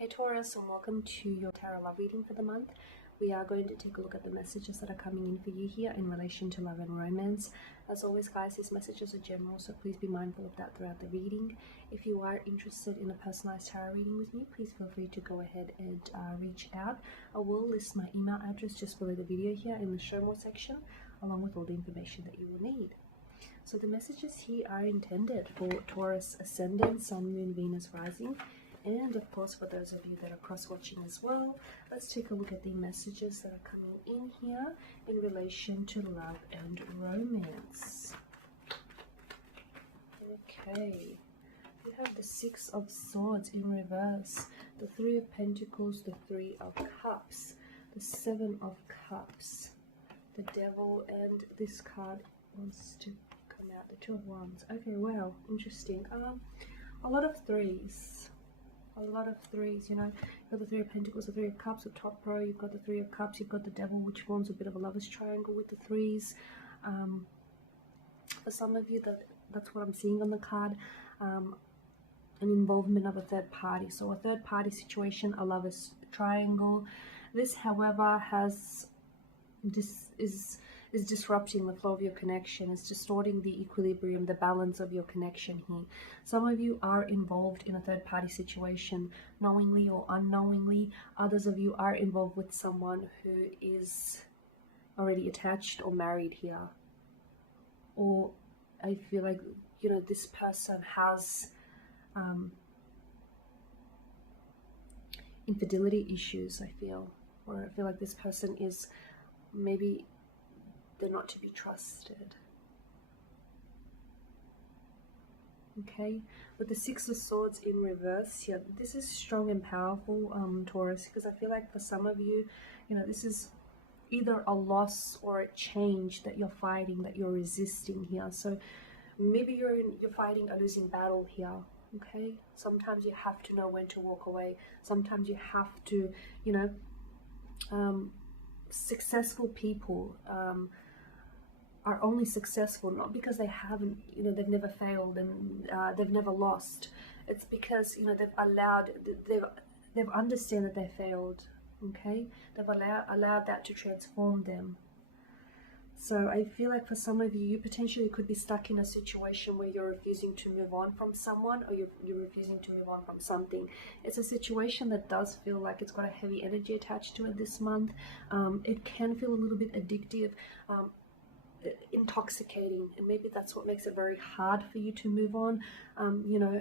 Hey Taurus, and welcome to your tarot love reading for the month. We are going to take a look at the messages that are coming in for you here in relation to love and romance. As always, guys, these messages are general, so please be mindful of that throughout the reading. If you are interested in a personalized tarot reading with me, please feel free to go ahead and reach out. I will list my email address just below the video here in the show more section, along with all the information that you will need. So the messages here are intended for Taurus Ascendant, Sun, Moon, Venus, Rising, and of course for those of you that are cross-watching as well. Let's take a look at the messages that are coming in here in relation to love and romance. Okay, we have the Six of Swords in reverse, the Three of Pentacles, the Three of Cups, the Seven of Cups, the Devil, and this card wants to come out, the Two of Wands. Okay, wow, interesting. A lot of threes. You know, you've got the Three of Pentacles, the Three of Cups, the top row, you've got the Three of Cups, you've got the Devil, which forms a bit of a lover's triangle with the threes. For some of you, that's what I'm seeing on the card, an involvement of a third party. So a third party situation, a lover's triangle. This, however, is disrupting the flow of your connection. It's distorting the equilibrium, the balance of your connection here. Some of you are involved in a third-party situation, knowingly or unknowingly. Others of you are involved with someone who is already attached or married here. Or I feel like, you know, this person has infidelity issues, I feel. Or I feel like this person is maybe they're not to be trusted. Okay, with the Six of Swords in reverse here, this is strong and powerful, Taurus, because I feel like for some of you, you know, this is either a loss or a change that you're fighting, that you're resisting here. So maybe you're fighting a losing battle here. Okay, sometimes you have to know when to walk away. Sometimes you have to, you know, successful people are only successful not because they haven't, you know, they've never failed and they've never lost. It's because, you know, they've understand that they failed. Okay, they've allowed that to transform them. So I feel like for some of you, you potentially could be stuck in a situation where you're refusing to move on from someone, or you're refusing to move on from something. It's a situation that does feel like it's got a heavy energy attached to it this month. It can feel a little bit addictive, intoxicating, and maybe that's what makes it very hard for you to move on. You know,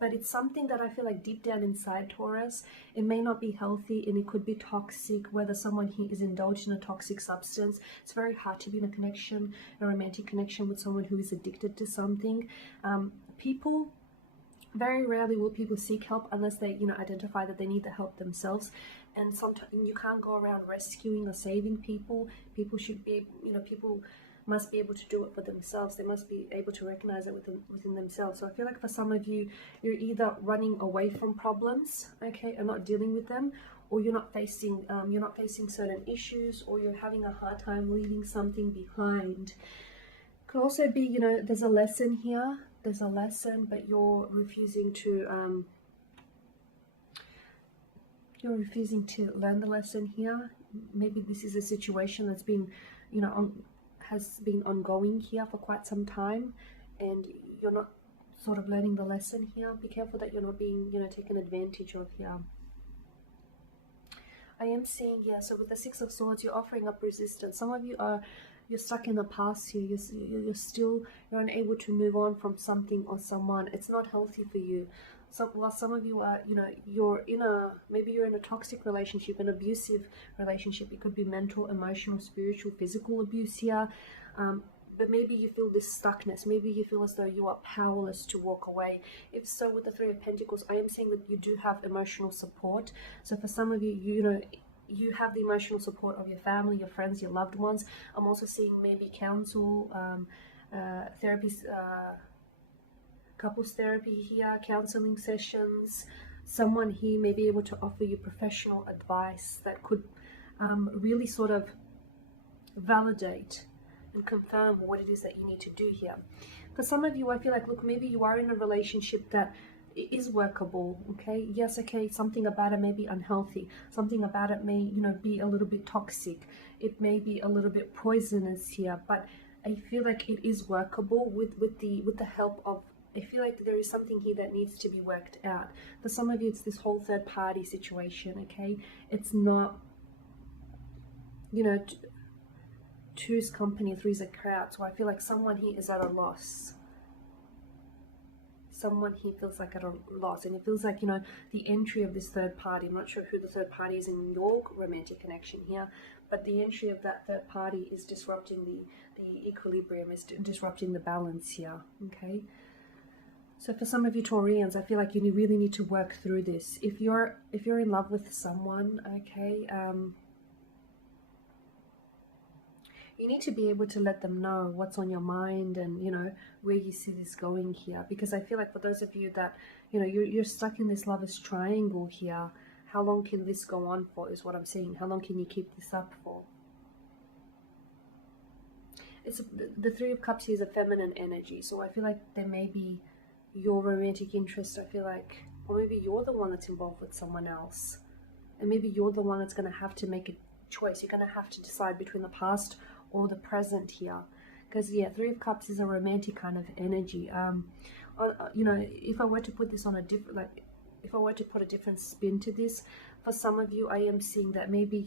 but it's something that I feel like deep down inside, Taurus, it may not be healthy and it could be toxic. Whether someone here is indulged in a toxic substance, it's very hard to be in a connection, a romantic connection with someone who is addicted to something. People, very rarely will people seek help unless they, you know, identify that they need the help themselves. And sometimes you can't go around rescuing or saving people. People should be, you know, people must be able to do it for themselves. They must be able to recognize it within themselves. So I feel like for some of you, you're either running away from problems, okay, and not dealing with them, or you're not facing certain issues, or you're having a hard time leaving something behind. Could also be, you know, there's a lesson here. There's a lesson, but you're refusing to learn the lesson here. Maybe this is a situation that's been, you know, has been ongoing here for quite some time, and you're not sort of learning the lesson here. Be careful that you're not being, you know, taken advantage of here. I am seeing here, so with the Six of Swords, you're offering up resistance. Some of you are, you're stuck in the past here. You're unable to move on from something or someone. It's not healthy for you. So while some of you are, you know, maybe you're in a toxic relationship, an abusive relationship. It could be mental, emotional, spiritual, physical abuse here. But maybe you feel this stuckness. Maybe you feel as though you are powerless to walk away. If so, with the Three of Pentacles, I am saying that you do have emotional support. So for some of you, you know, you have the emotional support of your family, your friends, your loved ones. I'm also seeing maybe counsel, therapies, couples therapy here, counseling sessions. Someone here may be able to offer you professional advice that could really sort of validate and confirm what it is that you need to do here. For some of you, I feel like, look, maybe you are in a relationship that it is workable, okay? Yes, okay, something about it may be unhealthy. Something about it may, be a little bit toxic. It may be a little bit poisonous here, but I feel like it is workable with the help of, I feel like there is something here that needs to be worked out. For some of you, it's this whole third party situation, okay? It's not, two's company, three's a crowd. So I feel like someone here is at a loss. Someone here feels like at a loss, and it feels like, the entry of this third party, I'm not sure who the third party is in your romantic connection here, but the entry of that third party is disrupting the equilibrium, is disrupting the balance here, okay? So for some of you Taurians, I feel like you really need to work through this. If you're in love with someone, okay, you need to be able to let them know what's on your mind and, where you see this going here. Because I feel like for those of you that, you're stuck in this lover's triangle here, how long can this go on for is what I'm saying. How long can you keep this up for? It's the Three of Cups here is a feminine energy. So I feel like there may be your romantic interest, I feel like, or maybe you're the one that's involved with someone else. And maybe you're the one that's going to have to make a choice. You're going to have to decide between the past or the present here, because yeah, Three of Cups is a romantic kind of energy. If I were to put this on a different, like, if I were to put a different spin to this, for some of you, I am seeing that maybe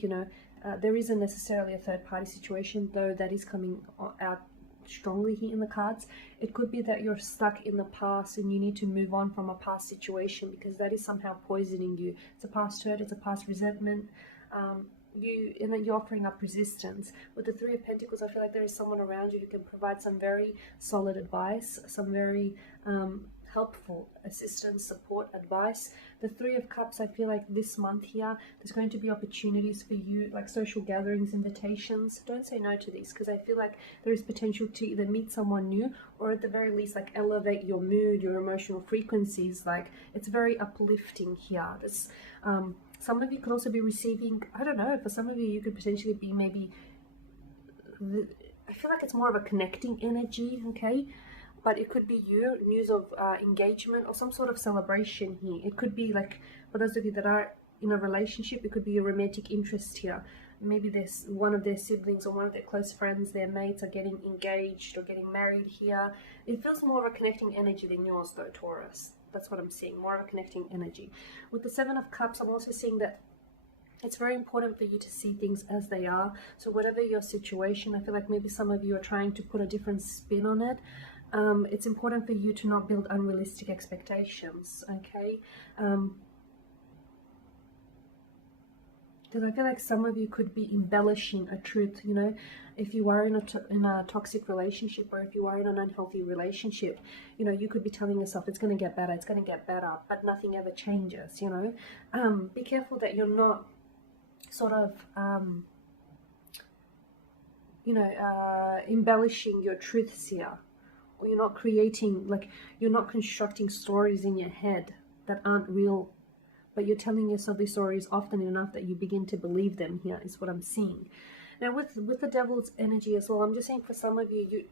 there isn't necessarily a third party situation, though that is coming out strongly here in the cards. It could be that you're stuck in the past and you need to move on from a past situation because that is somehow poisoning you. It's a past hurt, it's a past resentment. And then you're offering up resistance. With the Three of Pentacles, I feel like there is someone around you who can provide some very solid advice, some very helpful assistance, support, advice. The Three of Cups, I feel like this month here, there's going to be opportunities for you, like social gatherings, invitations. Don't say no to these, because I feel like there is potential to either meet someone new or at the very least like elevate your mood, your emotional frequencies. Like, it's very uplifting here. This some of you could also be receiving, I don't know, for some of you, you could potentially be maybe, I feel like it's more of a connecting energy, okay? But it could be you, news of engagement or some sort of celebration here. It could be like, for those of you that are in a relationship, it could be a romantic interest here. Maybe there's one of their siblings or one of their close friends, their mates are getting engaged or getting married here. It feels more of a connecting energy than yours though, Taurus. That's what I'm seeing, more of a connecting energy. With the Seven of Cups, I'm also seeing that it's very important for you to see things as they are. So whatever your situation, I feel like maybe some of you are trying to put a different spin on it. It's important for you to not build unrealistic expectations, okay? Because I feel like some of you could be embellishing a truth, if you are in a toxic relationship or if you are in an unhealthy relationship, you could be telling yourself it's going to get better, but nothing ever changes, Be careful that you're not sort of, embellishing your truths here, or you're not creating, like, you're not constructing stories in your head that aren't real, but you're telling yourself these stories often enough that you begin to believe them here, is what I'm seeing. Now with the Devil's energy as well, I'm just saying for some of you,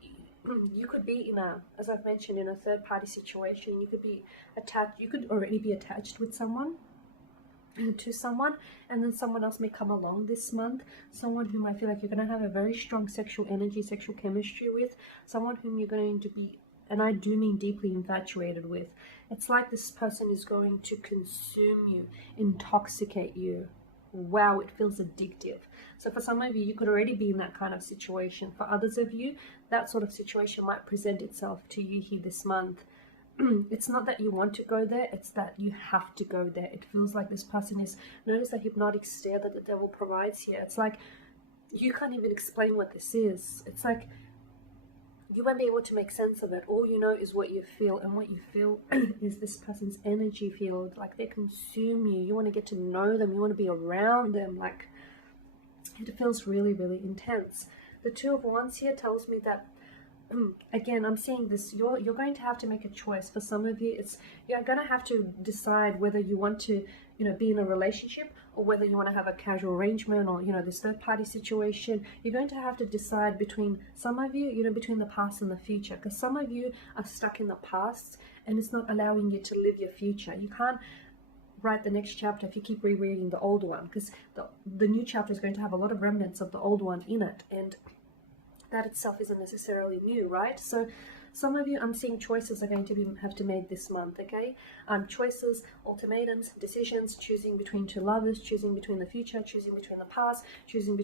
you could be in a, as I've mentioned, in a third party situation. You could be attached, you could already be attached with someone, to someone, and then someone else may come along this month, someone whom I feel like you're going to have a very strong sexual energy, sexual chemistry with, someone whom you're going to be, and I do mean deeply infatuated with. It's like this person is going to consume you, intoxicate you. Wow, it feels addictive. So for some of you, you could already be in that kind of situation. For others of you, that sort of situation might present itself to you here this month. It's not that you want to go there, it's that you have to go there. It feels like this person is, notice the hypnotic stare that the devil provides here. It's like you can't even explain what this is. It's like you won't be able to make sense of it. All you know is what you feel, and what you feel is this person's energy field. Like, they consume you. You want to get to know them. You want to be around them. Like, it feels really, really intense. The Two of Wands here tells me that, again, I'm seeing this, you're going to have to make a choice. For some of you, it's, you're going to have to decide whether you want to, be in a relationship or whether you want to have a casual arrangement or, you know, this third party situation, you're going to have to decide between some of you, you know, between the past and the future, because some of you are stuck in the past and it's not allowing you to live your future. You can't write the next chapter if you keep rereading the old one, because the new chapter is going to have a lot of remnants of the old one in it, and that itself isn't necessarily new, right? So some of you, I'm seeing choices are going to have to made this month, okay? Choices, ultimatums, decisions, choosing between two lovers, choosing between the future, choosing between the past, choosing between